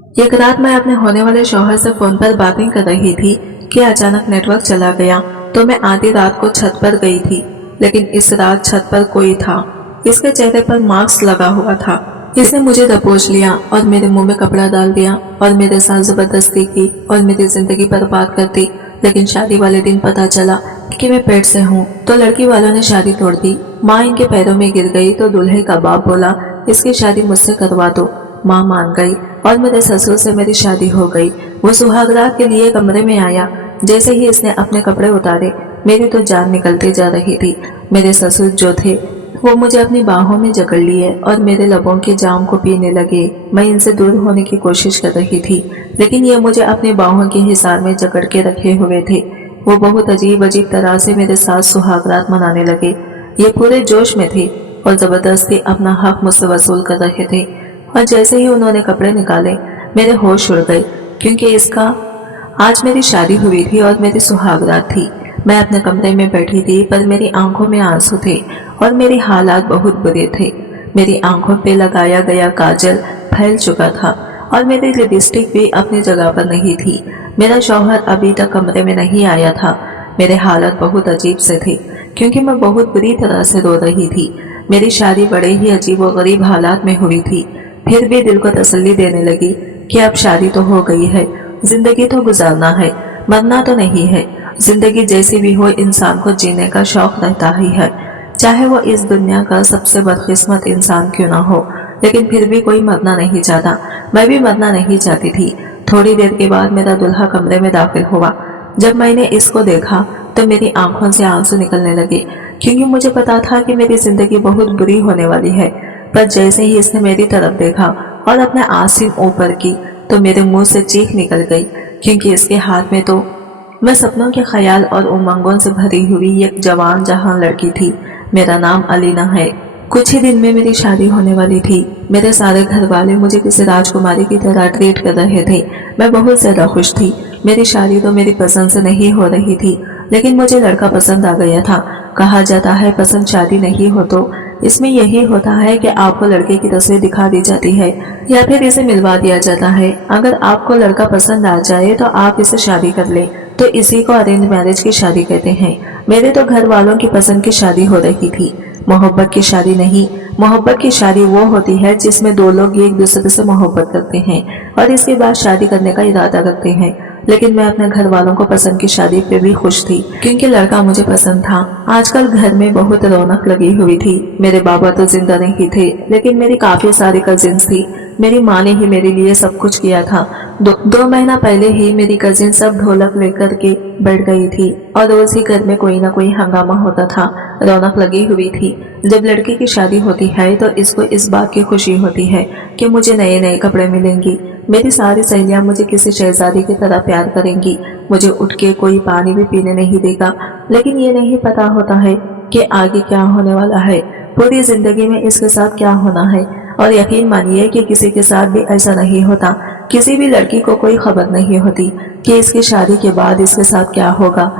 एक रात मैं अपने होने वाले शौहर से फोन पर बातें कर रही थी कि अचानक नेटवर्क चला गया। तो मैं आधी रात को छत पर गई थी, लेकिन इस रात छत पर कोई था। इसके चेहरे पर मास्क लगा हुआ था। इसने मुझे दबोच लिया और मेरे मुंह में कपड़ा डाल दिया और मेरे साथ जबरदस्ती की और मेरी जिंदगी बर्बाद कर दी। लेकिन शादी वाले दिन पता चला कि मैं पेट से हूँ, तो लड़की वालों ने शादी तोड़ दी। माँ इनके पैरों में गिर गई तो दूल्हे का बाप बोला इसकी शादी मुझसे करवा दो। माँ मान गई और मेरे ससुर से मेरी शादी हो गई। वो सुहागरात के लिए कमरे में आया। जैसे ही इसने अपने कपड़े उतारे, मेरी तो जान निकलती जा रही थी। मेरे ससुर जो थे वो मुझे अपनी बाहों में जकड़ लिए और मेरे लबों के जाम को पीने लगे। मैं इनसे दूर होने की कोशिश कर रही थी, लेकिन ये मुझे अपनी बाहों के हिसार में जकड़ के रखे हुए थे। वो बहुत अजीब अजीब तरह से मेरे साथ सुहागरात मनाने लगे। ये पूरे जोश में थे और जबरदस्ती अपना हक मुझसे वसूल कर रहे थे। और जैसे ही उन्होंने कपड़े निकाले, मेरे होश उड़ गए, क्योंकि इसका आज मेरी शादी हुई थी और मेरी सुहागरात थी। मैं अपने कमरे में बैठी थी, पर मेरी आंखों में आंसू थे और मेरे हालात बहुत बुरे थे। मेरी आंखों पे लगाया गया काजल फैल चुका था और मेरी लिपस्टिक भी अपनी जगह पर नहीं थी। मेरा शौहर अभी तक कमरे में नहीं आया था। मेरे हालात बहुत अजीब से थे, क्योंकि मैं बहुत बुरी तरह से रो रही थी। मेरी शादी बड़े ही अजीब और गरीब हालात में हुई थी। फिर भी दिल को तसल्ली देने लगी कि अब शादी तो हो गई है, जिंदगी तो गुजारना है, मरना तो नहीं है। जिंदगी जैसी भी हो, इंसान को जीने का शौक रहता ही है, चाहे वो इस दुनिया का सबसे बदकिस्मत इंसान क्यों ना हो। लेकिन फिर भी कोई मरना नहीं चाहता। मैं भी मरना नहीं चाहती थी। थोड़ी देर के बाद मेरा दूल्हा कमरे में दाखिल हुआ। जब मैंने इसको देखा तो मेरी आंखों से आंसू निकलने लगे, क्योंकि मुझे पता था कि मेरी जिंदगी बहुत बुरी होने वाली है। पर जैसे ही इसने मेरी तरफ देखा और अपने आंसू ऊपर की, तो मेरे मुंह से चीख निकल गई, क्योंकि इसके हाथ में तो मैं सपनों के ख्याल और उमंगों से भरी हुई एक जवान जहान लड़की थी। मेरा नाम अलीना है। कुछ ही दिन में मेरी शादी होने वाली थी। मेरे सारे घर वाले मुझे किसी राजकुमारी की तरह ट्रीट कर रहे थे। मैं बहुत ज्यादा खुश थी। मेरी शादी तो मेरी पसंद से नहीं हो रही थी, लेकिन मुझे लड़का पसंद आ गया था। कहा जाता है पसंद शादी नहीं हो तो इसमें यही होता है कि आपको लड़के की तस्वीर दिखा दी जाती है या फिर इसे मिलवा दिया जाता है। अगर आपको लड़का पसंद आ जाए तो आप इसे शादी कर ले, तो इसी को अरेंज मैरिज की शादी कहते हैं। मेरे तो घर वालों की पसंद की शादी हो रही थी, मोहब्बत की शादी नहीं। मोहब्बत की शादी वो होती है जिसमें दो लोग एक दूसरे से मोहब्बत करते हैं और इसके बाद शादी करने का इरादा रखते हैं। लेकिन मैं अपने घर वालों को पसंद की शादी पे भी खुश थी, क्योंकि लड़का मुझे पसंद था। आजकल घर में बहुत रौनक लगी हुई थी। मेरे बाबा तो जिंदा नहीं थे, लेकिन मेरी काफी सारी कजिन्स थी। मेरी माँ ने ही मेरे लिए सब कुछ किया था। दो महीना पहले ही मेरी कजिन सब ढोलक लेकर के बैठ गई थी और रोज ही घर में कोई ना कोई हंगामा होता था। रौनक लगी हुई थी। जब लड़की की शादी होती है तो इसको इस बात की खुशी होती है कि मुझे नए नए कपड़े मिलेंगी। मेरी सारी सहेलियां मुझे किसी शहजादी की तरह प्यार करेंगी। मुझे उठ के कोई पानी भी पीने नहीं देगा। लेकिन ये नहीं पता होता है कि आगे क्या होने वाला है, पूरी जिंदगी में इसके साथ क्या होना है। और यकीन मानिए कि किसी के साथ भी ऐसा नहीं होता। किसी भी लड़की को कोई खबर नहीं होती कि इसकी शादी के बाद इसके साथ क्या होगा।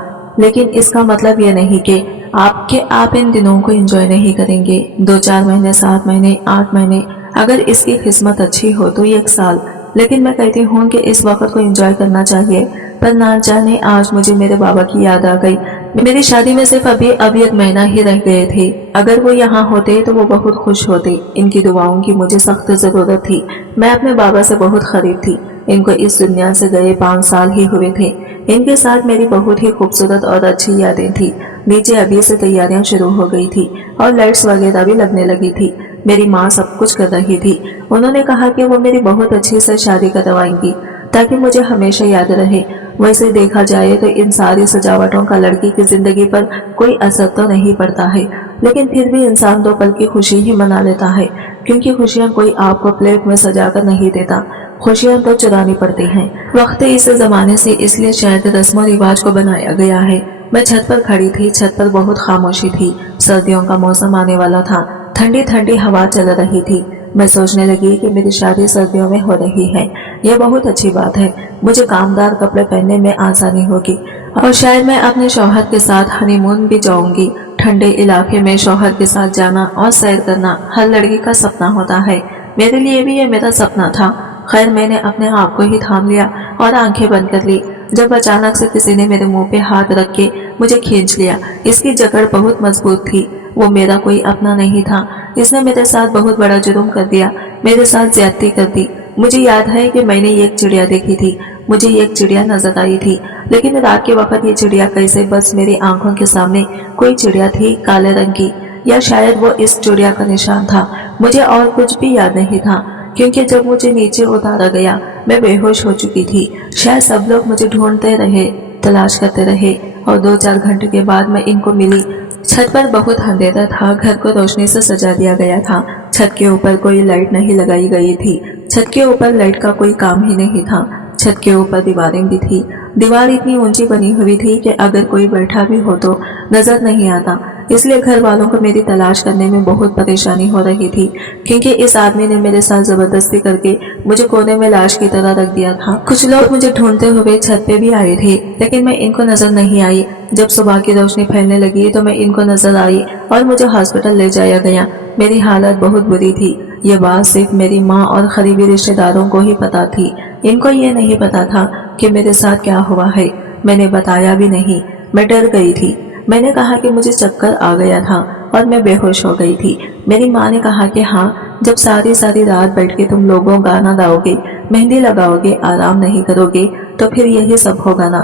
लेकिन इसका मतलब ये नहीं कि आप इन दिनों को एंजॉय नहीं करेंगे। 2-4 महीने, 7 महीने, 8 महीने, अगर इसकी किस्मत अच्छी हो तो 1 साल। लेकिन मैं कहती हूँ कि इस वक्त को एंजॉय करना चाहिए। पर ना जाने आज मुझे मेरे बाबा की याद आ गई। मेरी शादी में सिर्फ अभी 1 महीना ही रह गए थे। अगर वो यहाँ होते तो वो बहुत खुश होते। इनकी दुआओं की मुझे सख्त जरूरत थी। मैं अपने बाबा से बहुत करीब थी। इनको इस दुनिया से गए 5 साल ही हुए थे। इनके साथ मेरी बहुत ही खूबसूरत और अच्छी यादें थी। नीचे अभी से तैयारियां शुरू हो गई थी और लाइट्स वगैरह भी लगने लगी थी। मेरी माँ सब कुछ कर रही थी। उन्होंने कहा कि वो मेरी बहुत अच्छी से शादी करवाएंगी ताकि मुझे हमेशा याद रहे। वैसे देखा जाए तो इन सारी सजावटों का लड़की की जिंदगी पर कोई असर तो नहीं पड़ता है, लेकिन फिर भी इंसान 2 पल की खुशी ही मना लेता है, क्योंकि खुशियाँ कोई आपको प्लेट में सजा कर नहीं देता। खुशियाँ तो चुरानी पड़ती हैं। वक्त इस जमाने से इसलिए शायद रस्म रिवाज को बनाया गया है। मैं छत पर खड़ी थी। छत पर बहुत खामोशी थी। सर्दियों का मौसम आने वाला था। ठंडी ठंडी हवा चल रही थी। मैं सोचने लगी कि मेरी शादी सर्दियों में हो रही है। यह बहुत अच्छी बात है। मुझे कामदार कपड़े पहनने में आसानी होगी और शायद मैं अपने शौहर के साथ हनीमून भी जाऊंगी। ठंडे इलाके में शौहर के साथ जाना और सैर करना हर लड़की का सपना होता है। मेरे लिए भी यह मेरा सपना था। खैर मैंने अपने आप को ही थाम लिया और आंखें बंद कर ली जब अचानक से किसी ने मेरे मुंह पे हाथ रख के मुझे खींच लिया। इसकी जकड़ बहुत मजबूत थी। वो मेरा कोई अपना नहीं था। इसने मेरे साथ बहुत बड़ा जुर्म कर दिया, मेरे साथ ज्यादती कर दी। मुझे याद है कि मैंने एक चिड़िया देखी थी, मुझे एक चिड़िया नजर आई थी, लेकिन रात के वक्त ये चिड़िया कैसे बस मेरी आंखों के सामने कोई चिड़िया थी काले रंग की, या शायद वो इस चिड़िया का निशान था। मुझे और कुछ भी याद नहीं था, क्योंकि जब मुझे नीचे उतारा गया मैं बेहोश हो चुकी थी। शायद सब लोग मुझे ढूंढते रहे, तलाश करते रहे, और 2-4 घंटे के बाद मैं इनको मिली। छत पर बहुत अंधेरा था, घर को रोशनी से सजा दिया गया था। छत के ऊपर कोई लाइट नहीं लगाई गई थी, छत के ऊपर लाइट का कोई काम ही नहीं था। छत के ऊपर दीवारें भी थी। दीवार इतनी ऊंची बनी हुई थी कि अगर कोई बैठा भी हो तो नजर नहीं आता। इसलिए घर वालों को मेरी तलाश करने में बहुत परेशानी हो रही थी, क्योंकि इस आदमी ने मेरे साथ जबरदस्ती करके मुझे कोने में लाश की तरह रख दिया था। कुछ लोग मुझे ढूंढते हुए छत पे भी आए थे, लेकिन मैं इनको नजर नहीं आई। जब सुबह की रोशनी फैलने लगी तो मैं इनको नजर आई और मुझे हॉस्पिटल ले जाया गया। मेरी हालत बहुत बुरी थी। ये बात सिर्फ मेरी माँ और करीबी रिश्तेदारों को ही पता थी। इनको ये नहीं पता था कि मेरे साथ क्या हुआ है। मैंने बताया भी नहीं, मैं डर गई थी। मैंने कहा कि मुझे चक्कर आ गया था और मैं बेहोश हो गई थी। मेरी माँ ने कहा कि हाँ, जब सारी सारी रात बैठ के तुम लोगों गाना गाओगे, मेहंदी लगाओगे, आराम नहीं करोगे, तो फिर यही सब होगा ना।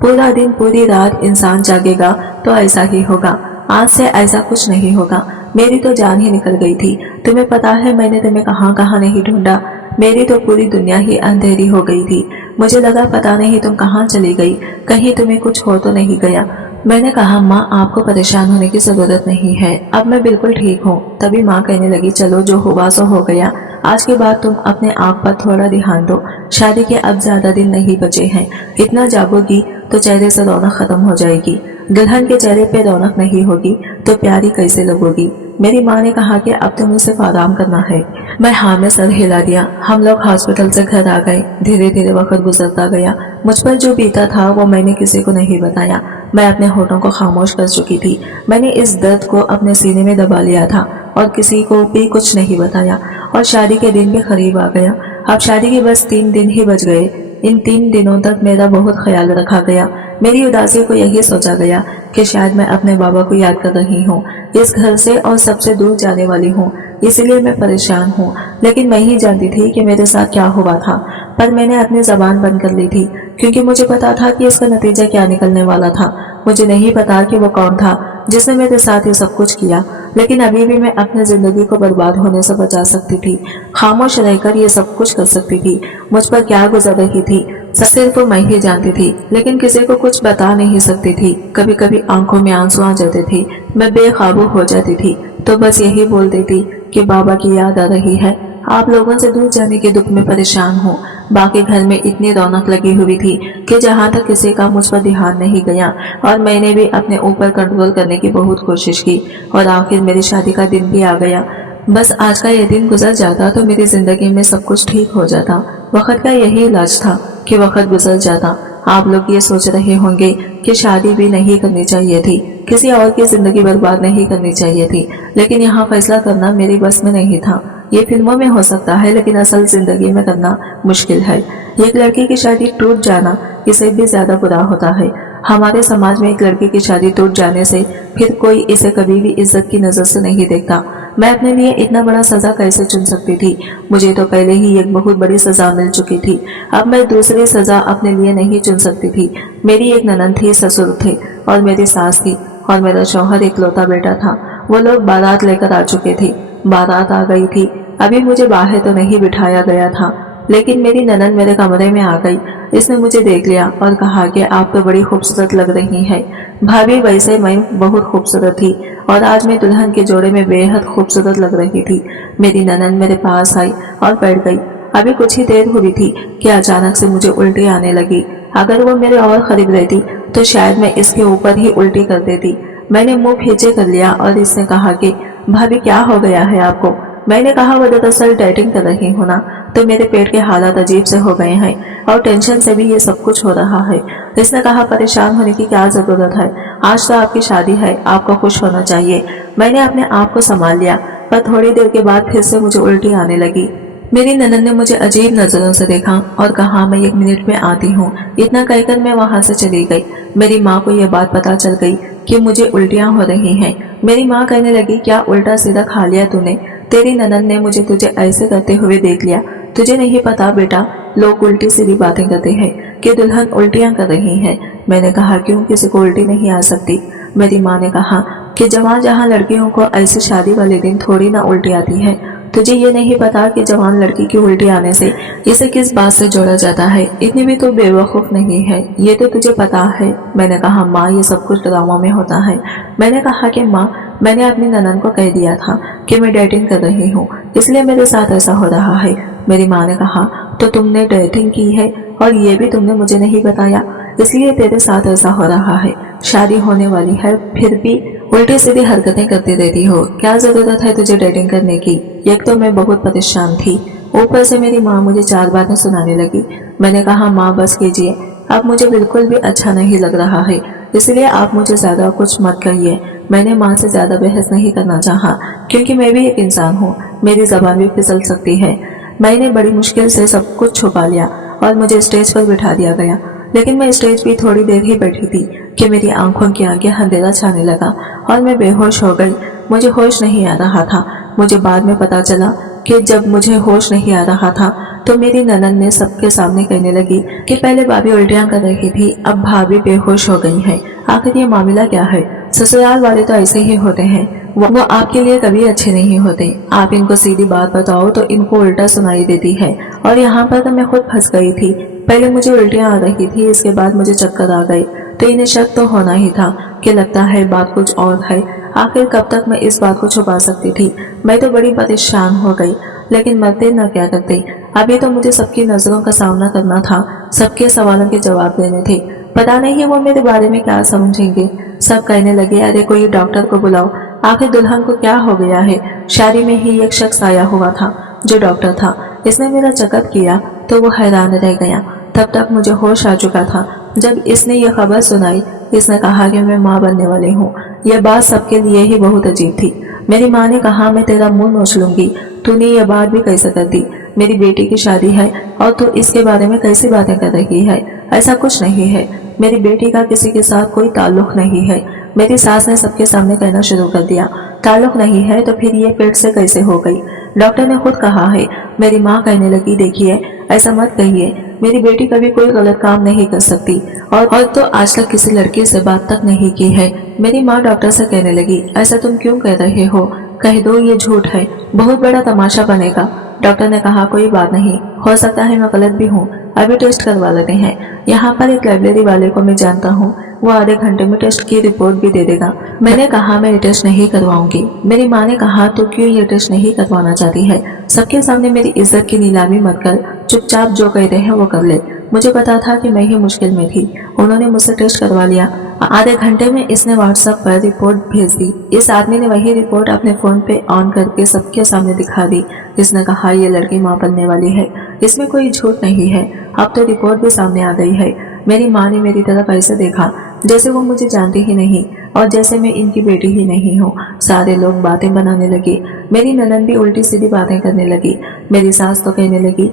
पूरा दिन पूरी रात इंसान जागेगा तो ऐसा ही होगा। आज से ऐसा कुछ नहीं होगा। मेरी तो जान ही निकल गई थी। तुम्हें पता है मैंने तुम्हें कहाँ कहाँ नहीं ढूंढा। मेरी तो पूरी दुनिया ही अंधेरी हो गई थी। मुझे लगा पता नहीं तुम कहाँ चली गई, कहीं तुम्हें कुछ हो तो नहीं गया। मैंने कहा माँ, आपको परेशान होने की जरूरत नहीं है, अब मैं बिल्कुल ठीक हूँ। तभी माँ कहने लगी, चलो जो हुआ सो हो गया। आज के बाद तुम अपने आप पर थोड़ा ध्यान दो। शादी के अब ज्यादा दिन नहीं बचे हैं। इतना जागोगी तो चेहरे से रौनक खत्म हो जाएगी। दुल्हन के चेहरे पे रौनक नहीं होगी तो प्यारी कैसे लगोगी। मेरी माँ ने कहा कि अब तुम्हें सिर्फ आराम करना है। मैं हाँ में सर हिला दिया। हम लोग हॉस्पिटल से घर आ गए। धीरे धीरे वक्त गुजरता गया। मुझ पर जो बीता था वो मैंने किसी को नहीं बताया। मैं अपने होठों को खामोश कर चुकी थी। मैंने इस दर्द को अपने सीने में दबा लिया था और किसी को भी कुछ नहीं बताया। और शादी के दिन भी करीब आ गया। अब शादी के बस 3 दिन ही बच गए। इन 3 दिनों तक मेरा बहुत ख्याल रखा गया। मेरी उदासी को यही सोचा गया कि शायद मैं अपने बाबा को याद कर रही हूँ, इस घर से और सबसे दूर जाने वाली हूँ, इसलिए मैं परेशान हूँ। लेकिन मैं ही जानती थी कि मेरे साथ क्या हुआ था, पर मैंने अपनी जबान बंद कर ली थी, क्योंकि मुझे पता था कि इसका नतीजा क्या निकलने वाला था। मुझे नहीं पता कि वो कौन था जिसने मेरे साथ ये सब कुछ किया, लेकिन अभी भी मैं अपनी जिंदगी को बर्बाद होने से बचा सकती थी। खामोश रहकर ये सब कुछ कर सकती थी। मुझ पर क्या गुजर रही थी सिर्फ मैं ही जानती थी, लेकिन किसी को कुछ बता नहीं सकती थी। कभी कभी आंखों में आंसू आ जाते थे, मैं बेकाबू हो जाती थी, तो बस यही बोल देती कि बाबा की याद आ रही है, आप लोगों से दूर जाने के दुख में परेशान हूँ। बाकी घर में इतनी रौनक लगी हुई थी कि जहाँ तक किसी का मुझ पर ध्यान नहीं गया, और मैंने भी अपने ऊपर कंट्रोल करने की बहुत कोशिश की, और आखिर मेरी शादी का दिन भी आ गया। बस आज का ये दिन गुजर जाता तो मेरी जिंदगी में सब कुछ ठीक हो जाता। वक्त का यही इलाज था कि वक्त गुजर जाता। आप लोग ये सोच रहे होंगे कि शादी भी नहीं करनी चाहिए थी, किसी और की जिंदगी बर्बाद नहीं करनी चाहिए थी, लेकिन यहाँ फैसला करना मेरी बस में नहीं था। ये फिल्मों में हो सकता है, लेकिन असल जिंदगी में करना मुश्किल है। एक लड़की की शादी टूट जाना इसे भी ज्यादा बुरा होता है। हमारे समाज में एक लड़की की शादी टूट जाने से फिर कोई इसे कभी भी इज्जत की नजर से नहीं देखता। मैं अपने लिए इतना बड़ा सजा कैसे चुन सकती थी? मुझे तो पहले ही एक बहुत बड़ी सजा मिल चुकी थी। अब मैं दूसरी सजा अपने लिए नहीं चुन सकती थी। मेरी एक ननद थी, ससुर थे, और मेरी सास थी, और मेरा शौहर इकलौता बेटा था। वो लोग बारात लेकर आ चुके थे। बारात आ गई थी। अभी मुझे बाहर तो नहीं बिठाया गया था, लेकिन मेरी ननद मेरे कमरे में आ गई। इसने मुझे देख लिया और कहा कि आप तो बड़ी खूबसूरत लग रही हैं। भाभी, वैसे मैं बहुत खूबसूरत थी, और आज मैं दुल्हन के जोड़े में बेहद खूबसूरत लग रही थी। मेरी ननद मेरे पास आई और बैठ गई। अभी कुछ ही देर हुई थी कि अचानक से मुझे उल्टी आने लगी। अगर वो मेरे और करीब रहती तो शायद मैं इसके ऊपर ही उल्टी कर देती। मैंने मुंह खींचे कर लिया और इसने कहा कि भाभी, क्या हो गया है आपको? मैंने कहा, वो दरअसल डाइटिंग कर रही हूँ ना, तो मेरे पेट के हालात अजीब से हो गए हैं, और टेंशन से भी ये सब कुछ हो रहा है। इसने कहा, परेशान होने की क्या जरूरत है, आज तो आपकी शादी है, आपको खुश होना चाहिए। मैंने अपने आप को संभाल लिया, पर थोड़ी देर के बाद फिर से मुझे उल्टी आने लगी। मेरी ननद ने मुझे अजीब नजरों से देखा और कहा मैं 1 मिनट में आती हूँ। इतना कहकर मैं वहां से चली गई। मेरी माँ को यह बात पता चल गई कि मुझे उल्टियाँ हो रही हैं। मेरी माँ कहने लगी, क्या उल्टा सीधा खा लिया तूने? तेरी ननद ने मुझे तुझे ऐसे करते हुए देख लिया। तुझे नहीं पता बेटा, लोग उल्टी सीधी बातें करते हैं कि दुल्हन उल्टियाँ कर रही है। मैंने कहा, क्यों, किसी को उल्टी नहीं आ सकती? मेरी माँ ने कहा कि जवान जहाँ लड़कियों को ऐसी शादी वाले दिन थोड़ी ना उल्टी आती है। तुझे ये नहीं पता कि जवान लड़की की उल्टी आने से इसे किस बात से जोड़ा जाता है। इतनी भी तो बेवकूफ नहीं है, ये तो तुझे पता है। मैंने कहा, माँ ये सब कुछ ड्रामा में होता है। मैंने कहा कि माँ, मैंने अपनी ननद को कह दिया था कि मैं डेटिंग कर रही हूँ, इसलिए मेरे साथ ऐसा हो रहा है। मेरी माँ ने कहा, तो तुमने डेटिंग की है और ये भी तुमने मुझे नहीं बताया, इसलिए तेरे साथ ऐसा हो रहा है। शादी होने वाली है फिर भी उल्टी सीधी हरकतें करती रहती हो। क्या जरूरत है तुझे डेटिंग करने की? एक तो मैं बहुत परेशान थी, ऊपर से मेरी माँ मुझे 4 बातें सुनाने लगी। मैंने कहा, माँ बस कीजिए, अब मुझे बिल्कुल भी अच्छा नहीं लग रहा है, इसलिए आप मुझे ज्यादा कुछ मत कहिए। मैंने माँ से ज्यादा बहस नहीं करना चाहा, क्योंकि मैं भी एक इंसान हूँ, मेरी जबान भी फिसल सकती है। मैंने बड़ी मुश्किल से सब कुछ छुपा लिया और मुझे स्टेज पर बिठा दिया गया। लेकिन मैं स्टेज पे थोड़ी देर ही बैठी थी कि मेरी आंखों के आगे अंधेरा छाने लगा और मैं बेहोश हो गई। मुझे होश नहीं आ रहा था। मुझे बाद में पता चला कि जब मुझे होश नहीं आ रहा था तो मेरी ननद ने सबके सामने कहने लगी कि पहले भाभी उल्टियां कर रही थी, अब भाभी बेहोश हो गई है। आखिर ये मामला क्या है? ससुराल वाले तो ऐसे ही होते हैं, वो आपके लिए कभी अच्छे नहीं होते। आप इनको सीधी बात बताओ तो इनको उल्टा सुनाई देती है। और यहाँ पर तो मैं खुद फंस गई थी। पहले मुझे उल्टियां आ रही थी, इसके बाद मुझे चक्कर आ गए, तो इन्हें शक तो होना ही था कि लगता है बात कुछ और है। आखिर कब तक मैं इस बात को छुपा सकती थी? मैं तो बड़ी परेशान हो गई, लेकिन मरते न क्या करते। अभी तो मुझे सबकी नजरों का सामना करना था, सबके सवालों के जवाब देने थे। पता नहीं वो मेरे बारे में क्या समझेंगे। सब कहने लगे, अरे कोई डॉक्टर को बुलाओ, आखिर दुल्हन को क्या हो गया है। शादी में ही एक शख्स आया हुआ था जो डॉक्टर था, इसने मेरा चेकअप किया तो वो हैरान रह गया। तब तक मुझे होश आ चुका था। जब इसने ये खबर सुनाई, इसने कहा कि मैं माँ बनने वाली हूँ। यह बात सबके लिए ही बहुत अजीब थी। मेरी माँ ने कहा, मैं तेरा मुंह नोच लूंगी, तूने ये बात भी कैसे कर दी? मेरी बेटी की शादी है और तू इसके बारे में कैसी बातें कर रही है? ऐसा कुछ नहीं है, मेरी बेटी का किसी के साथ कोई ताल्लुक नहीं है। मेरी सास ने सबके सामने कहना शुरू कर दिया, ताल्लुक नहीं है तो फिर ये पेट से कैसे हो गई? डॉक्टर ने खुद कहा है। मेरी माँ कहने लगी, देखिए ऐसा मत कहिए, मेरी बेटी कभी कोई गलत काम नहीं कर सकती और तो आज तक किसी लड़की से बात तक नहीं की है। मेरी माँ डॉक्टर से कहने लगी, ऐसा तुम क्यों कह रहे हो? कह दो ये झूठ है, बहुत बड़ा तमाशा बनेगा। डॉक्टर ने कहा, कोई बात नहीं, हो सकता है मैं गलत भी हूँ, अभी टेस्ट करवा लेते हैं। यहाँ पर एक लाइब्रेरी वाले को मैं जानता हूँ, वो आधे घंटे में टेस्ट की रिपोर्ट भी दे देगा। मैंने कहा, मैं ये टेस्ट नहीं करवाऊंगी। मेरी माँ ने कहा, तो क्यों ये टेस्ट नहीं करवाना चाहती है? सबके सामने मेरी इज्जत की नीलामी मत कर, चुपचाप जो कहते हैं वो कर ले। मुझे पता था कि मैं ही मुश्किल में थी। उन्होंने मुझसे टेस्ट करवा लिया। आधे घंटे में इसने व्हाट्सएप पर रिपोर्ट भेज दी। इस आदमी ने वही रिपोर्ट अपने फोन पे ऑन करके सबके सामने दिखा दी। इसने कहा, ये लड़की माँ बनने वाली है, इसमें कोई झूठ नहीं है। अब तो रिपोर्ट भी सामने आ गई है। मेरी माँ ने मेरी तरफ ऐसे देखा जैसे वो मुझे जानती ही नहीं और जैसे मैं इनकी बेटी ही नहीं हूँ। सारे लोग बातें बनाने लगे। मेरी ननद भी उल्टी सीधी बातें करने लगी। मेरी सास तो कहने लगी,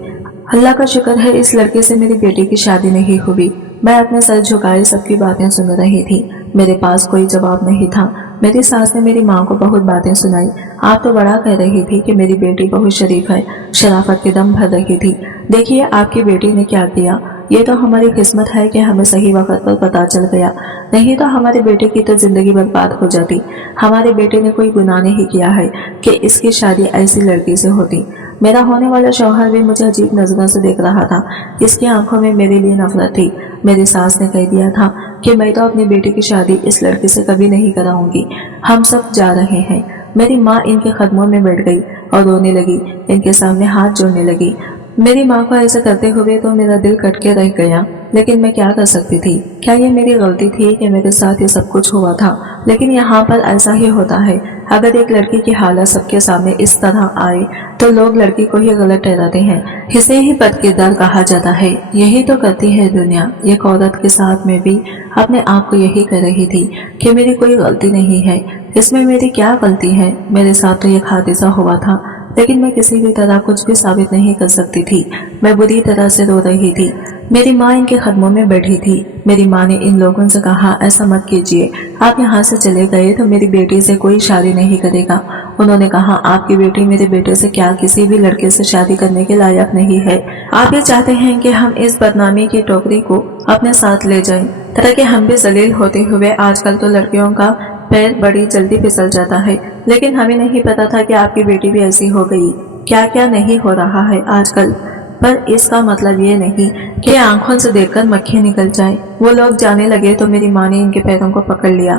अल्लाह का शुक्र है इस लड़के से मेरी बेटी की शादी नहीं हुई। मैं अपने सर झुकाए सबकी बातें सुन रही थी। मेरे पास कोई जवाब नहीं था। मेरी सास ने मेरी माँ को बहुत बातें सुनाई। आप तो बड़ा कह रही थी कि मेरी बेटी बहुत शरीफ है, शराफत के दम भर रही थी। देखिए आपकी बेटी ने क्या किया। ये तो हमारी किस्मत है कि हमें सही वक्त पर पता चल गया, नहीं तो हमारे बेटे की तो जिंदगी बर्बाद हो जाती। हमारे बेटे ने कोई गुनाह नहीं किया है कि इसकी शादी ऐसी लड़की से होती। मेरा होने वाला शौहर भी मुझे अजीब नजरों से देख रहा था। इसकी आंखों में मेरे लिए नफरत थी। मेरी सास ने कह दिया था कि मैं तो अपनी बेटी की शादी इस लड़के से कभी नहीं कराऊंगी। हम सब जा रहे हैं। मेरी माँ इनके कदमों में बैठ गई और रोने लगी, इनके सामने हाथ जोड़ने लगी। मेरी माँ को ऐसा करते हुए तो मेरा दिल कट के रह गया, लेकिन मैं क्या कर सकती थी? क्या ये मेरी गलती थी कि मेरे साथ ये सब कुछ हुआ था? लेकिन यहाँ पर ऐसा ही होता है। अगर एक लड़की की हालत सबके सामने इस तरह आए तो लोग लड़की को ही गलत ठहराते हैं। इसे ही बदकिरदार कहा जाता है। यही तो करती है दुनिया। एक औरत के साथ में भी अपने आप को यही कह रही थी कि मेरी कोई गलती नहीं है। इसमें मेरी क्या गलती है? मेरे साथ तो एक हादसा हुआ था, लेकिन मैं किसी भी तरह कुछ भी साबित नहीं कर सकती थी। मैं बुरी तरह से रो रही थी। मेरी माँ इनके कदमों में बैठी थी। मेरी माँ ने इन लोगों से कहा, ऐसा मत कीजिए, आप यहाँ से चले गए तो मेरी बेटी से कोई शादी नहीं करेगा। उन्होंने कहा, आपकी बेटी मेरे बेटे से क्या किसी भी लड़के से शादी करने के लायक नहीं है। आप ये चाहते हैं कि हम इस बदनामी की टोकरी को अपने साथ ले जाएं, ताकि हम भी जलील होते हुए। आजकल तो लड़कियों का पैर बड़ी जल्दी फिसल जाता है, लेकिन हमें नहीं पता था कि आपकी बेटी भी ऐसी हो गई। क्या क्या नहीं हो रहा है आजकल। पर इसका मतलब ये नहीं कि आंखों से देखकर मक्खी निकल जाए। वो लोग जाने लगे तो मेरी माँ ने इनके पैरों को पकड़ लिया।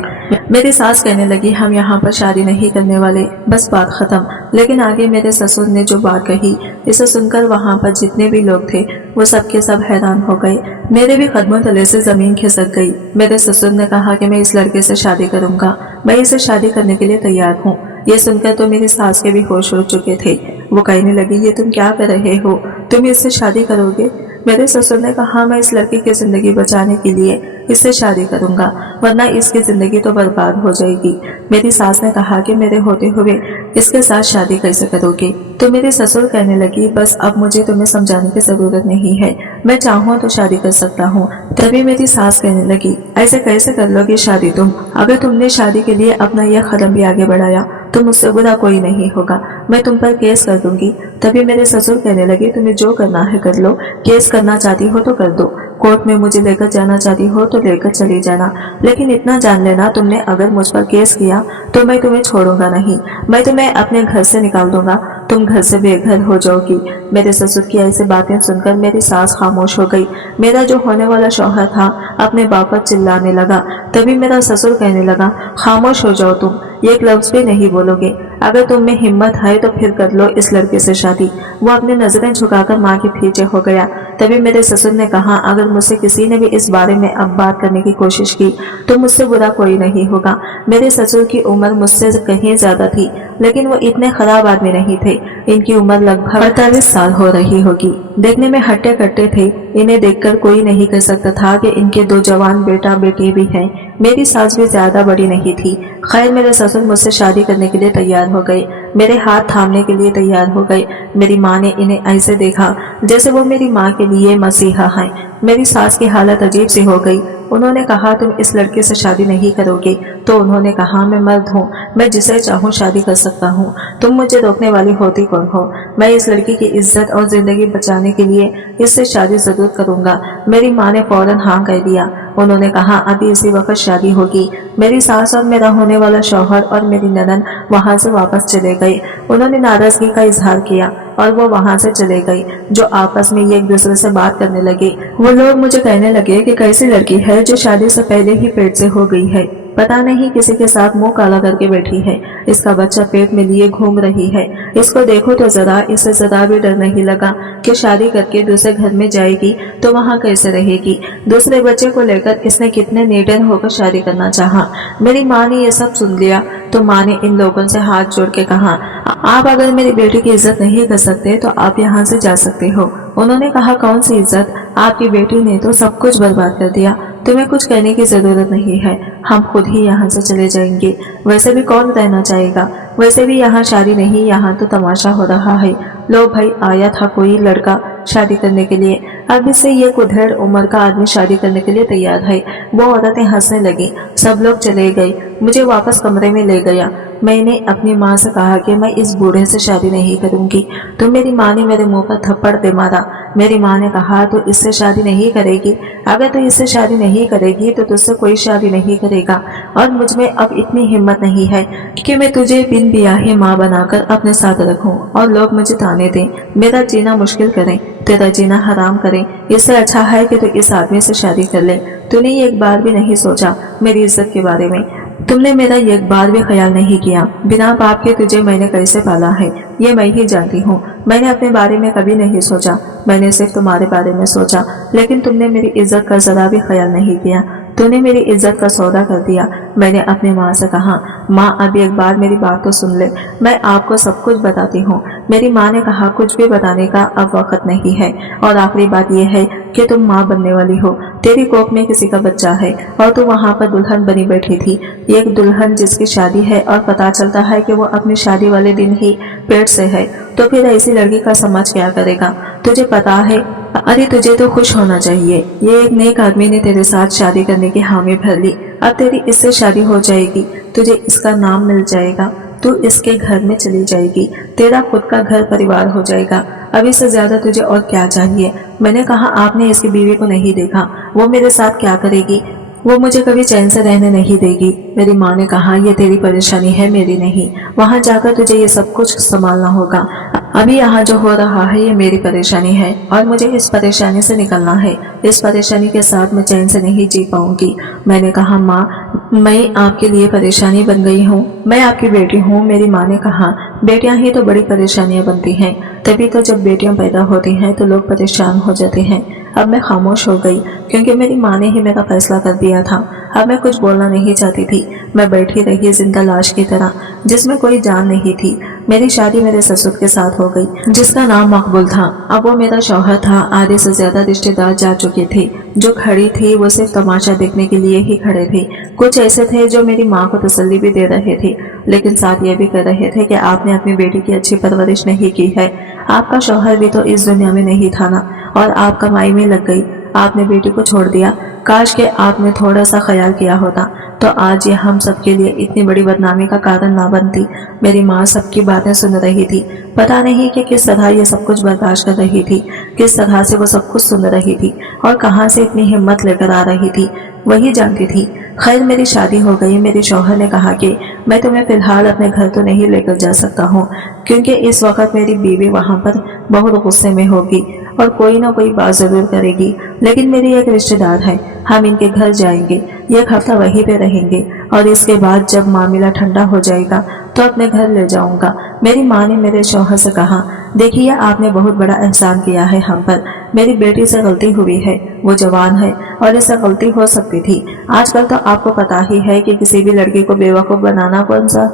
मेरी सास कहने लगी, हम यहाँ पर शादी नहीं करने वाले, बस बात खत्म। लेकिन आगे मेरे ससुर ने जो बात कही, इसे सुनकर वहाँ पर जितने भी लोग थे वो सब के सब हैरान हो गए। मेरे भी कदमों तले से जमीन खिसक गई। मेरे ससुर ने कहा कि मैं इस लड़के से शादी करूंगा, मैं इसे शादी करने के लिए तैयार हूँ। ये सुनकर तो मेरी सास के भी होश उड़ चुके थे। वो कहने लगी, ये तुम क्या कर रहे हो, तुम इससे शादी करोगे? मेरे ससुर ने कहा, मैं इस लड़की की जिंदगी बचाने के लिए इससे शादी करूंगा, वरना इसकी जिंदगी तो बर्बाद हो जाएगी। मेरी सास ने कहा कि मेरे होते हुए इसके साथ शादी कैसे करोगे? तो मेरे ससुर कहने लगी, बस अब मुझे तुम्हें समझाने की जरूरत नहीं है, मैं चाहूँ तो शादी कर सकता हूँ। तभी मेरी सास कहने लगी, ऐसे कैसे कर लोगी शादी तुम? अगर तुमने शादी के लिए अपना यह कदम भी आगे बढ़ाया तो मुझसे बुरा कोई नहीं होगा, मैं तुम पर केस कर दूंगी। तभी मेरे ससुर कहने लगे, तुम्हें जो करना है कर लो, केस करना चाहती हो तो कर दो, कोर्ट में मुझे लेकर जाना चाहती हो तो लेकर चली जाना, लेकिन इतना जान लेना, तुमने अगर मुझ पर केस किया तो मैं तुम्हें छोड़ूंगा नहीं, मैं तुम्हें अपने घर से निकाल दूंगा, तुम घर से बेघर हो जाओगी। मेरे ससुर की ऐसी बातें सुनकर मेरी सास खामोश हो गई। मेरा जो होने वाला शौहर था अपने बाप पर चिल्लाने लगा। तभी मेरा ससुर कहने लगा, खामोश हो जाओ तुम, एक लफ्ज भी नहीं बोलोगे। अगर तुम में हिम्मत है तो फिर कर लो इस लड़के से शादी। वो अपनी नजरें झुकाकर माँ के पीछे हो गया। तभी मेरे ससुर ने कहा, अगर मुझसे किसी ने भी इस बारे में अब बात करने की कोशिश की तो मुझसे बुरा कोई नहीं होगा। मेरे ससुर की उम्र मुझसे कहीं ज्यादा थी, लेकिन वो इतने खराब आदमी नहीं थे। इनकी उम्र लगभग 48 साल हो रही होगी। देखने में हट्टे कट्टे थे। इन्हें देखकर कोई नहीं कह सकता था कि इनके दो जवान बेटा बेटी भी हैं। मेरी सास भी ज्यादा बड़ी नहीं थी। खैर, मेरे ससुर मुझसे शादी करने के लिए तैयार हो गए, मेरे हाथ थामने के लिए तैयार हो गए। मेरी माँ ने इन्हें ऐसे देखा जैसे वो मेरी माँ के लिए मसीहा हैं। मेरी सास की हालत अजीब सी हो गई। उन्होंने कहा, तुम इस लड़के से शादी नहीं करोगे? तो उन्होंने कहा, मैं मर्द हूँ, मैं जिसे चाहूँ शादी कर सकता हूँ, तुम मुझे रोकने वाली होती कौन हो? मैं इस लड़की की इज्जत और जिंदगी बचाने के लिए इससे शादी जरूर करूंगा। मेरी माँ ने फौरन हाँ कह दिया। उन्होंने कहा, अभी इसी वक्त शादी होगी। मेरी सास और मेरा होने वाला शौहर और मेरी ननद वहां से वापस चले गए। उन्होंने नाराजगी का इजहार किया और वो वहां से चले गए। जो आपस में एक दूसरे से बात करने लगे। वो लोग मुझे कहने लगे कि कैसी लड़की है जो शादी से पहले ही पेट से हो गई है, पता नहीं किसी के साथ मुंह काला करके बैठी है, इसका बच्चा पेट में लिए घूम रही है, इसको देखो तो जरा, इसे जरा भी डर नहीं लगा कि शादी करके दूसरे घर में जाएगी तो वहाँ कैसे रहेगी। दूसरे बच्चे को लेकर इसने कितने निडर होकर शादी करना चाहा। मेरी माँ ने ये सब सुन लिया तो माँ ने इन लोगों से हाथ जोड़ के कहा, आप अगर मेरी बेटी की इज्जत नहीं कर सकते तो आप यहाँ से जा सकते हो। उन्होंने कहा, कौन सी इज्जत? आपकी बेटी ने तो सब कुछ बर्बाद कर दिया, तुम्हें कुछ कहने की जरूरत नहीं है, हम खुद ही यहाँ से चले जाएंगे। वैसे भी कौन रहना चाहेगा? वैसे भी यहाँ शादी नहीं, यहाँ तो तमाशा हो रहा है। लो भाई, आया था कोई लड़का शादी करने के लिए, अब इससे ये कुधेड़ उम्र का आदमी शादी करने के लिए तैयार है। वो औरतें हंसने लगी। सब लोग चले गए। मुझे वापस कमरे में ले गया। मैंने अपनी माँ से कहा कि मैं इस बूढ़े से शादी नहीं करूंगी। तो मेरी माँ ने मेरे मुंह पर थप्पड़ दे मारा। मेरी माँ ने कहा, तो इससे शादी नहीं करेगी? अगर तो इससे शादी नहीं करेगी तो तुझसे कोई शादी नहीं करेगा। और मुझ में अब इतनी हिम्मत नहीं है कि मैं तुझे बिन ब्याही माँ बनाकर अपने साथ रखूं और लोग मुझे ताने दें, मेरा जीना मुश्किल करें, तेरा जीना हराम करें। इससे अच्छा है कि तू इस आदमी से शादी कर ले। तूने एक बार भी नहीं सोचा मेरी इज्जत के बारे में, तुमने मेरा एक बार भी ख्याल नहीं किया। बिना बाप के तुझे मैंने कैसे पाला है ये मैं ही जानती हूँ। मैंने अपने बारे में कभी नहीं सोचा, मैंने सिर्फ तुम्हारे बारे में सोचा, लेकिन तुमने मेरी इज्जत का जरा भी ख्याल नहीं किया। तूने मेरी इज्जत का सौदा कर दिया। मैंने अपनी माँ से कहा, माँ अब एक बार मेरी बात तो सुन ले, मैं आपको सब कुछ बताती हूँ। मेरी माँ ने कहा, कुछ भी बताने का अब वक्त नहीं है, और आखिरी बात यह है कि तुम माँ बनने वाली हो। तेरी कोख में किसी का बच्चा है और तू वहाँ पर दुल्हन बनी बैठी थी। एक दुल्हन जिसकी शादी है और पता चलता है कि वो अपनी शादी वाले दिन ही पेट से है, तो फिर ऐसी लड़की का समझ क्या करेगा? तुझे पता है? अरे तुझे तो खुश होना चाहिए। ये एक नेक आदमी ने तेरे साथ शादी करने की हामी भर ली। अब तेरी इससे शादी हो जाएगी, तुझे इसका नाम मिल जाएगा, तू इसके घर में चली जाएगी, तेरा खुद का घर परिवार हो जाएगा। अब इससे ज्यादा तुझे और क्या चाहिए? मैंने कहा, आपने इसकी बीवी को नहीं देखा, वो मेरे साथ क्या करेगी? वो मुझे कभी चैन से रहने नहीं देगी। मेरी माँ ने कहा, ये तेरी परेशानी है, मेरी नहीं। वहाँ जाकर तुझे ये सब कुछ संभालना होगा। अभी यहाँ जो हो रहा है ये मेरी परेशानी है और मुझे इस परेशानी से निकलना है। इस परेशानी के साथ मैं चैन से नहीं जी पाऊंगी। मैंने कहा, माँ, मैं आपके लिए परेशानी बन गई हूँ, मैं आपकी बेटी हूँ। मेरी माँ ने कहा, बेटियां ही तो बड़ी परेशानियां बनती हैं, तभी तो जब बेटियां पैदा होती हैं तो लोग परेशान हो जाते हैं। अब मैं खामोश हो गई क्योंकि मेरी माँ ने ही मेरा फैसला कर दिया था। अब मैं कुछ बोलना नहीं चाहती थी। मैं बैठी रही जिंदा लाश की तरह, जिसमें कोई जान नहीं थी। मेरी शादी मेरे ससुर के साथ हो गई, जिसका नाम मकबूल था। अब वो मेरा शौहर था। आधे से ज्यादा रिश्तेदार जा चुके थे। जो खड़ी थी वो सिर्फ तमाशा देखने के लिए ही खड़े थे। कुछ ऐसे थे जो मेरी माँ को तसल्ली भी दे रहे थे, लेकिन साथ ये भी कह रहे थे कि आपने अपनी बेटी की अच्छी परवरिश नहीं की है। आपका शौहर भी तो इस दुनिया में नहीं था ना, और आप कमाई में लग गई, आपने बेटी को छोड़ दिया। काश के आपने थोड़ा सा ख्याल किया होता तो आज ये हम सबके लिए इतनी बड़ी बदनामी का कारण ना बनती। मेरी माँ सबकी बातें सुन रही थी। पता नहीं कि किस तरह ये सब कुछ बर्दाश्त कर रही थी, किस तरह से वो सब कुछ सुन रही थी और कहाँ से इतनी हिम्मत लेकर आ रही थी, वही जानती थी। खैर, मेरी शादी हो गई। मेरे शौहर ने कहा कि मैं तुम्हें फिलहाल अपने घर तो नहीं लेकर जा सकता हूँ, क्योंकि इस वक्त मेरी बीवी वहाँ पर बहुत गुस्से में होगी और कोई ना कोई बात जरूर करेगी। लेकिन मेरी एक रिश्तेदार है, हम इनके घर जाएंगे, एक हफ्ता वहीं पे रहेंगे और इसके बाद जब मामला ठंडा हो जाएगा तो अपने घर ले जाऊंगा। मेरी माँ ने मेरे शौहर से कहा, देखिए, आपने बहुत बड़ा एहसान किया है हम पर। मेरी बेटी से गलती हुई है, वो जवान है और इससे गलती हो सकती थी। आजकल तो आपको पता ही है कि किसी भी लड़की को बेवकूफ़ बनाना कौन सा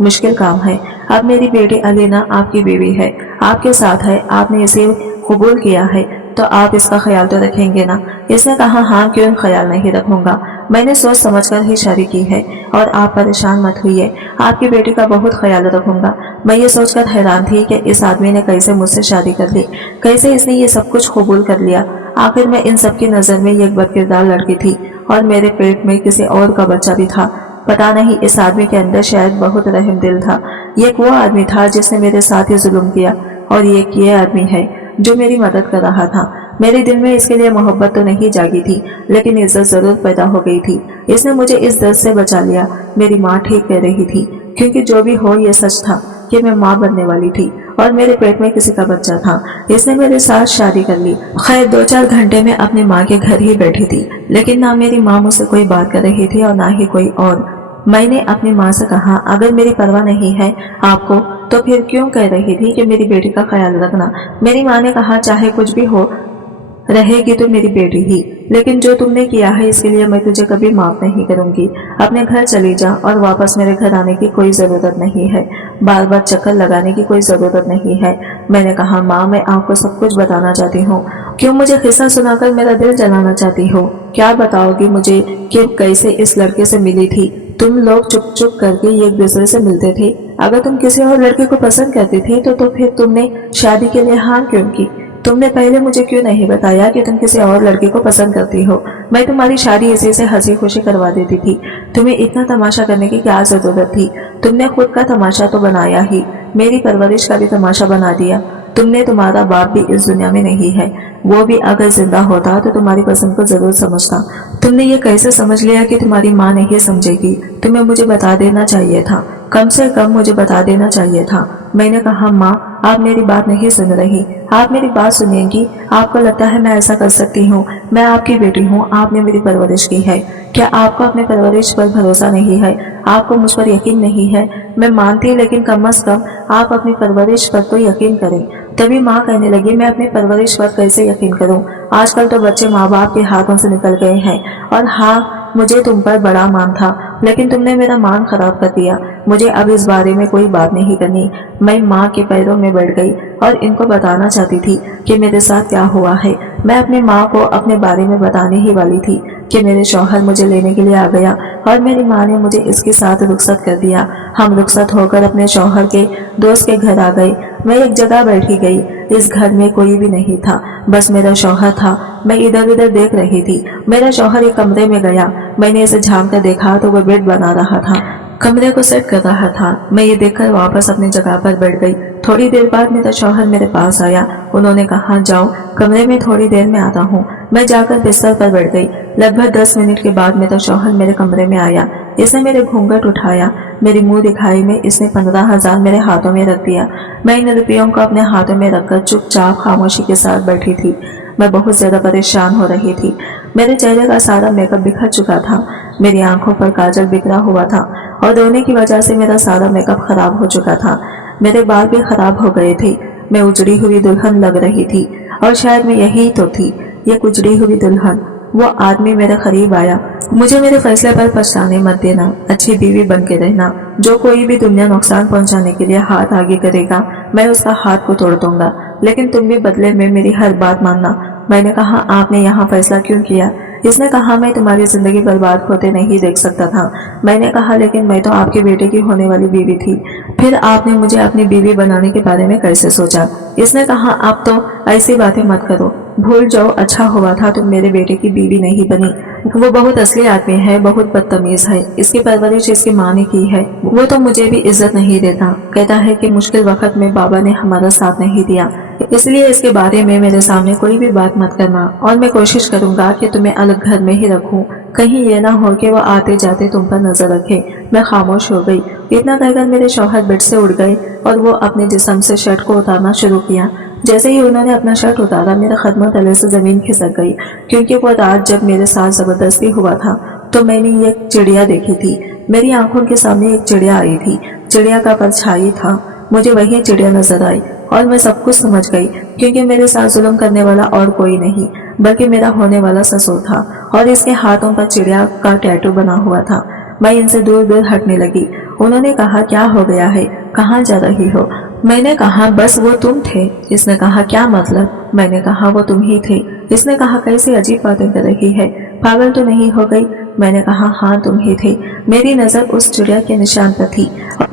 मुश्किल काम है। अब मेरी बेटी अलीना आपकी बीवी है, आपके साथ है, आपने इसे कबूल किया है तो आप इसका ख्याल तो रखेंगे ना? इसने कहा, हाँ, क्यों ख्याल नहीं रखूंगा। मैंने सोच समझकर ही शादी की है और आप परेशान मत हुई, आपकी बेटी का बहुत ख्याल रखूंगा। मैं ये सोचकर हैरान थी कि इस आदमी ने कैसे मुझसे शादी कर ली, कैसे इसने ये सब कुछ कबूल कर लिया। आखिर में इन सबकी नज़र में एक बदकिरदार लड़की थी और मेरे पेट में किसी और का बच्चा भी था। पता नहीं, इस आदमी के अंदर शायद बहुत रहम दिल था। ये वो आदमी था जिसने मेरे साथ ही जुल्म किया और ये आदमी है जो मेरी मदद कर रहा था। मेरे दिल में इसके लिए मोहब्बत तो नहीं जागी थी, लेकिन इज्जत जरूर पैदा हो गई थी। इसने मुझे इस दर्द से बचा लिया। मेरी माँ ठीक कह रही थी, क्योंकि जो भी हो ये सच था कि मैं माँ बनने वाली थी और मेरे पेट में किसी का बच्चा था। इसने मेरे साथ शादी कर ली। खैर, 2-4 घंटे में अपनी माँ के घर ही बैठी थी, लेकिन ना मेरी माँ मुझसे कोई बात कर रही थी और ना ही कोई और। मैंने अपनी माँ से कहा, अगर मेरी परवाह नहीं है आपको तो फिर क्यों कह रही थी कि मेरी बेटी का ख्याल रखना? मेरी माँ ने कहा, चाहे कुछ भी हो, रहेगी तो मेरी बेटी ही, लेकिन जो तुमने किया है इसके लिए मैं तुझे कभी माफ नहीं करूंगी। अपने घर चली जा और वापस मेरे घर आने की कोई जरूरत नहीं है, बार बार चक्कर लगाने की कोई जरूरत नहीं है। मैंने कहा, माँ, मैं आपको सब कुछ बताना चाहती हूँ। क्यों मुझे किस्सा सुनाकर मेरा दिल जलाना चाहती हो? क्या बताओगी मुझे कि कैसे इस लड़के से मिली थी? तुम लोग चुप चुप करके एक दूसरे से मिलते थे। अगर तुम किसी और लड़के को पसंद करती थी तो फिर तुमने शादी के लिए हाँ क्यों की? तुमने पहले मुझे क्यों नहीं बताया कि तुम किसी और लड़के को पसंद करती हो? मैं तुम्हारी शादी इसी से हंसी खुशी करवा देती थी। तुम्हें इतना तमाशा करने की क्या जरूरत थी? तुमने खुद का तमाशा तो बनाया ही, मेरी परवरिश का भी तमाशा बना दिया। तुमने तुम्हारा बाप भी इस दुनिया में नहीं है, वो भी अगर जिंदा होता तो तुम्हारी पसंद को जरूर समझता। तुमने ये कैसे समझ लिया कि तुम्हारी माँ नहीं समझेगी? तुम्हें मुझे बता देना चाहिए था, कम से कम मुझे बता देना चाहिए था। मैंने कहा, माँ, आप मेरी बात नहीं सुन रही, आप मेरी बात सुनेंगी? आपको लगता है मैं ऐसा कर सकती हूँ? मैं आपकी बेटी हूँ, आपने मेरी परवरिश की है। क्या आपको अपने परवरिश पर भरोसा नहीं है? आपको मुझ पर यकीन नहीं है? मैं मानती, लेकिन कम से कम आप अपनी परवरिश पर तो यकीन करें। तभी माँ कहने लगी, मैं अपनी परवरिश पर कैसे यकीन करूँ? आजकल तो बच्चे माँ बाप के हाथों से निकल गए हैं। और हाँ, मुझे तुम पर बड़ा मान था, लेकिन तुमने मेरा मान खराब कर दिया। मुझे अब इस बारे में कोई बात नहीं करनी। मैं माँ के पैरों में बैठ गई और इनको बताना चाहती थी कि मेरे साथ क्या हुआ है। मैं अपनी माँ को अपने बारे में बताने ही वाली थी कि मेरे शौहर मुझे लेने के लिए आ गया और मेरी माँ ने मुझे इसके साथ रुखसत कर दिया। हम रुखसत होकर अपने शौहर के दोस्त के घर आ गए। मैं एक जगह बैठी गई। इस घर में कोई भी नहीं था, बस मेरा शौहर था। मैं इधर उधर देख रही थी। मेरा शौहर एक कमरे में गया। मैंने इसे झांक कर देखा तो वह बेड बना रहा था, कमरे को सेट कर रहा था। मैं ये देखकर वापस अपनी जगह पर बैठ गई। थोड़ी देर बाद मेरा शौहर मेरे पास आया। उन्होंने कहा, जाओ कमरे में, थोड़ी देर में आता हूँ। मैं जाकर बिस्तर पर बैठ गई। लगभग 10 मिनट के बाद मेरा शौहर मेरे कमरे में आया। इसने मेरे घूंघट उठाया, मेरी मुंह दिखाई में इसने 15,000 मेरे हाथों में रख दिया। मैं इन रुपयों को अपने हाथों में रखकर चुपचाप खामोशी के साथ बैठी थी। मैं बहुत ज्यादा परेशान हो रही थी। मेरे चेहरे का सारा मेकअप बिखर चुका था। मेरी आंखों पर काजल बिखरा हुआ था और रोने की वजह से मेरा सारा मेकअप खराब हो चुका था। मेरे बाल भी खराब हो गए थे। मैं उजड़ी हुई दुल्हन लग रही थी और शायद मैं यही तो थी, ये उजड़ी हुई दुल्हन। वो आदमी मेरे करीब आया। मुझे मेरे फैसले पर पछताने मत देना, अच्छी बीवी बन के रहना। जो कोई भी दुनिया नुकसान पहुंचाने के लिए हाथ आगे करेगा, मैं उसका हाथ को तोड़ दूंगा, लेकिन तुम भी बदले में मेरी हर बात मानना। मैंने कहा, आपने यहाँ फैसला क्यों किया? इसने कहा, मैं तुम्हारी जिंदगी बर्बाद होते नहीं देख सकता था। मैंने कहा, लेकिन मैं तो आपके बेटे की होने वाली बीवी थी। फिर आपने मुझे अपनी बीवी बनाने के बारे में कैसे सोचा? इसने कहा, आप तो ऐसी बातें मत करो, भूल जाओ, अच्छा हुआ था तुम मेरे बेटे की बीवी नहीं बनी। वो बहुत असली आदमी है, बहुत बदतमीज है। इसकी परवरिश इसकी माँ ने की है। वो तो मुझे भी इज्जत नहीं देता। कहता है कि मुश्किल वक्त में बाबा ने हमारा साथ नहीं दिया, इसलिए इसके बारे में मेरे सामने कोई भी बात मत करना और मैं कोशिश करूंगा कि तुम्हें अलग घर में ही रखूं। कहीं ये ना हो कि वो आते जाते तुम पर नजर रखे। मैं खामोश हो गई। इतना कहकर मेरे शौहर बेड से उठ गए और वो अपने जिस्म से शर्ट को उतारना शुरू किया। जैसे ही उन्होंने अपना शर्ट उतारा, मेरे कदमों तले से जमीन खिसक गई, क्योंकि वो रात जब मेरे साथ जबरदस्ती हुआ था तो मैंने ये चिड़िया देखी थी। मेरी आंखों के सामने एक चिड़िया आई थी। चिड़िया का परछाई था। मुझे वही चिड़िया नजर आई और मैं सब कुछ समझ गई, क्योंकि मेरे साथ जुल्म करने वाला और कोई नहीं बल्कि मेरा होने वाला ससुर था और इसके हाथों पर चिड़िया का टैटू बना हुआ था। मैं इनसे दूर दूर हटने लगी। उन्होंने कहा, क्या हो गया है, कहाँ जा रही हो? मैंने कहा, बस वो तुम थे। इसने कहा, क्या मतलब? मैंने कहा, वो तुम ही थे। इसने कहा, कैसी अजीब बातें कर रही है, पागल तो नहीं हो गई? मैंने कहा, हाँ तुम ही थे। मेरी नजर उस चिड़िया के निशान पर थी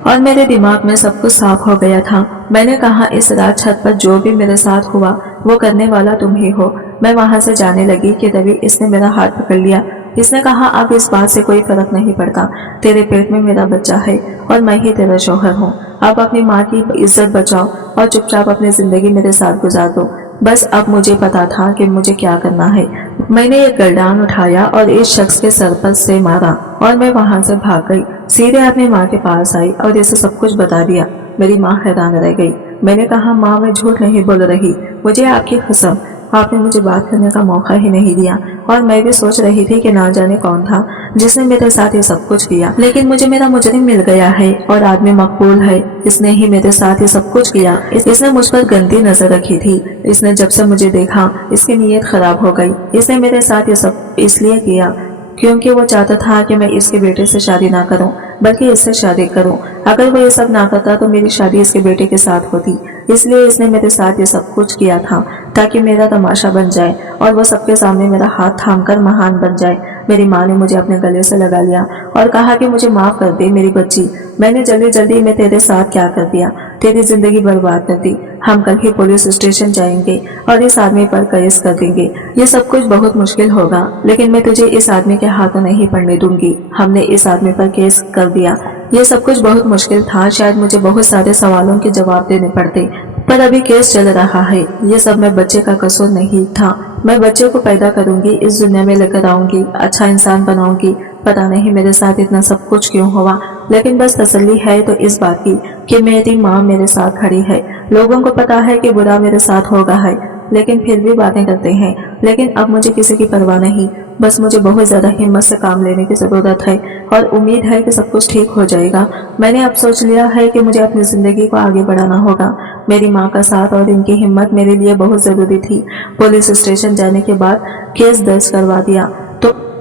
और मेरे दिमाग में सब कुछ साफ हो गया था। मैंने कहा, इस रात छत पर जो भी मेरे साथ हुआ वो करने वाला तुम ही हो। मैं वहां से जाने लगी कि तभी इसने मेरा हाथ पकड़ लिया। इसने कहा, अब इस बात से कोई फर्क नहीं पड़ता, तेरे पेट में मेरा बच्चा है और मैं ही तेरा शौहर हूँ। अब अपनी माँ की इज्जत बचाओ और चुपचाप अपनी जिंदगी मेरे साथ गुजार दो। बस अब मुझे पता था कि मुझे क्या करना है। मैंने एक गर्दान उठाया और इस शख्स के सर पर से मारा और मैं वहां से भाग गई। सीधे अपनी माँ के पास आई और इसे सब कुछ बता दिया। मेरी माँ हैरान रह गई। मैंने कहा, माँ मैं झूठ नहीं बोल रही, मुझे आपकी कसम, आपने मुझे बात करने का मौका ही नहीं दिया और मैं भी सोच रही थी कि ना जाने कौन था जिसने मेरे साथ ये सब कुछ किया, लेकिन मुझे मेरा मुजरिम मिल गया है और आदमी मकबूल है। इसने ही मेरे साथ ये सब कुछ किया। इसने मुझ पर गंदी नजर रखी थी। इसने जब से मुझे देखा इसकी नीयत खराब हो गई। इसने मेरे साथ ये सब इसलिए किया क्योंकि वो चाहता था कि मैं इसके बेटे से शादी ना करूं बल्कि इससे शादी करूं। अगर वो ये सब ना करता तो मेरी शादी इसके बेटे के साथ होती। इसलिए इसने मेरे साथ ये सब कुछ किया था ताकि मेरा तमाशा बन जाए और वो सबके सामने मेरा हाथ थामकर महान बन जाए। मेरी माँ ने मुझे अपने गले से लगा लिया और कहा कि मुझे माफ कर दे मेरी बच्ची, मैंने जल्दी जल्दी में तेरे साथ क्या कर दिया, तेरी जिंदगी बर्बाद कर दी। हम कल ही पुलिस स्टेशन जाएंगे और इस आदमी पर केस कर देंगे। ये सब कुछ बहुत मुश्किल होगा, लेकिन मैं तुझे इस आदमी के हाथों नहीं पड़ने दूंगी। हमने इस आदमी पर केस कर दिया। ये सब कुछ बहुत मुश्किल था। शायद मुझे बहुत सारे सवालों के जवाब देने पड़ते, पर अभी केस चल रहा है। ये सब मैं बच्चे का कसूर नहीं था। मैं बच्चे को पैदा करूंगी, इस दुनिया में लेकर आऊंगी, अच्छा इंसान बनाऊंगी। पता नहीं मेरे साथ इतना सब कुछ क्यों हुआ, लेकिन बस तसल्ली है तो इस बात की कि मेरी माँ मेरे साथ खड़ी है। लोगों को पता है कि बुरा मेरे साथ होगा है, लेकिन फिर भी बातें करते हैं। लेकिन अब मुझे किसी की परवाह नहीं, बस मुझे बहुत ज्यादा हिम्मत से काम लेने की जरूरत है और उम्मीद है कि सब कुछ ठीक हो जाएगा। मैंने अब सोच लिया है कि मुझे अपनी जिंदगी को आगे बढ़ाना होगा। मेरी माँ का साथ और इनकी हिम्मत मेरे लिए बहुत जरूरी थी। पुलिस स्टेशन जाने के बाद केस दर्ज करवा दिया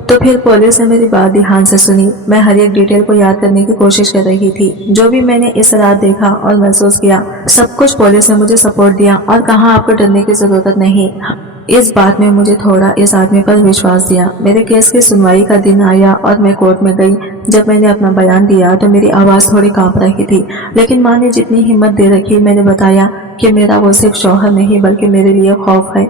तो फिर पुलिस ने मेरी बात ध्यान से सुनी। मैं हर एक डिटेल को याद करने की कोशिश कर रही थी, जो भी मैंने इस रात देखा और महसूस किया। सब कुछ पुलिस ने मुझे सपोर्ट दिया और कहा, आपको डरने की जरूरत नहीं, इस बात में मुझे थोड़ा इस आदमी पर विश्वास दिया। मेरे केस की सुनवाई का दिन आया और मैं कोर्ट में गई। जब मैंने अपना बयान दिया तो मेरी आवाज़ थोड़ी कांप रही थी, लेकिन माँ ने जितनी हिम्मत दे रखी मैंने बताया कि मेरा वो सिर्फ शौहर नहीं बल्कि मेरे लिए खौफ है।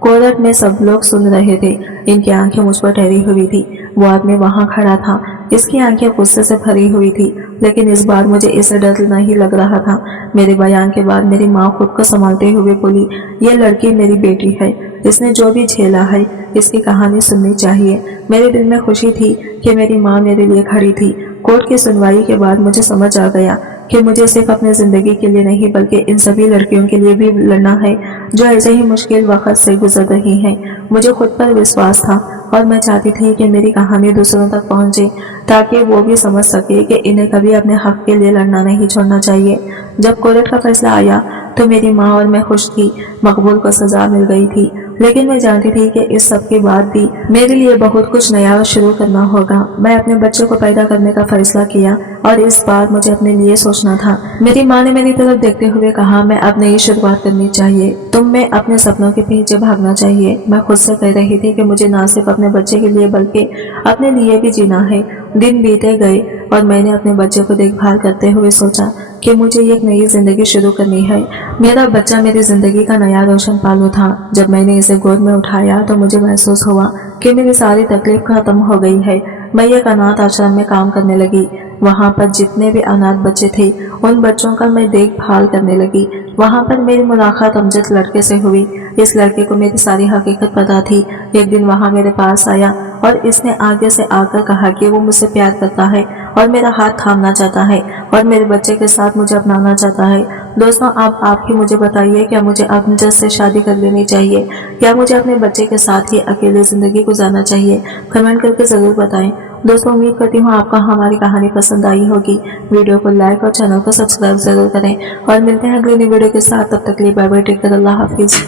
कोर्ट में सब लोग सुन रहे थे। इनकी आंखें मुझ पर ठहरी हुई थी। वो आदमी वहां खड़ा था। इसकी आंखें गुस्से से भरी हुई थी, लेकिन इस बार मुझे इससे डर नहीं लग रहा था। मेरे बयान के बाद मेरी माँ खुद को संभालते हुए बोली, ये लड़की मेरी बेटी है, इसने जो भी झेला है इसकी कहानी सुननी चाहिए। मेरे दिल में खुशी थी कि मेरी माँ मेरे लिए खड़ी थी। कोर्ट की सुनवाई के बाद मुझे समझ आ गया कि मुझे सिर्फ अपनी जिंदगी के लिए नहीं बल्कि इन सभी लड़कियों के लिए भी लड़ना है जो ऐसे ही मुश्किल वक्त से गुजर रही हैं। मुझे खुद पर विश्वास था और मैं चाहती थी कि मेरी कहानी दूसरों तक पहुंचे ताकि वो भी समझ सके कि इन्हें कभी अपने हक के लिए लड़ना नहीं छोड़ना चाहिए। जब कोर्ट का फैसला आया तो मेरी माँ और मैं खुश थी। मकबूल को सजा मिल गई थी, लेकिन मैं जानती थी कि इस सब के बाद भी मेरे लिए बहुत कुछ नया शुरू करना होगा। मैं अपने बच्चे को पैदा करने का फैसला किया और इस बार मुझे अपने लिए सोचना था। मेरी माँ ने मेरी तरफ देखते हुए कहा, मैं अब नई शुरुआत करनी चाहिए, तुम्हें अपने सपनों के पीछे भागना चाहिए। मैं खुद से कह रही थी कि मुझे ना सिर्फ अपने बच्चे के लिए बल्कि अपने लिए भी जीना है। दिन बीते गए और मैंने अपने बच्चे को देखभाल करते हुए सोचा कि मुझे एक नई जिंदगी शुरू करनी है। मेरा बच्चा मेरी जिंदगी का नया रोशन पालू था। जब मैंने इसे गोद में उठाया तो मुझे महसूस हुआ कि मेरी सारी तकलीफ खत्म हो गई है। मैं एक अनाथ आश्रम में काम करने लगी। वहाँ पर जितने भी अनाथ बच्चे थे उन बच्चों का मैं देखभाल करने लगी। वहाँ पर मेरी मुलाकात अमजद लड़के से हुई। इस लड़के को मेरी सारी हकीकत पता थी। एक दिन वहाँ मेरे पास आया और इसने आगे से आकर कहा कि वो मुझसे प्यार करता है और मेरा हाथ थामना चाहता है और मेरे बच्चे के साथ मुझे अपनाना चाहता है। दोस्तों, अब आप ही मुझे बताइए, क्या मुझे अमजद से शादी कर लेनी चाहिए? क्या मुझे अपने बच्चे के साथ ही अकेले जिंदगी गुजारना चाहिए? कमेंट करके जरूर बताएं। दोस्तों, उम्मीद करती हूँ आपको हमारी कहानी पसंद आई होगी। वीडियो को लाइक और चैनल को सब्सक्राइब जरूर करें और मिलते हैं अगली वीडियो के साथ। तब तक के लिए बाय बाय, टेक केयर, अल्लाह हाफिज।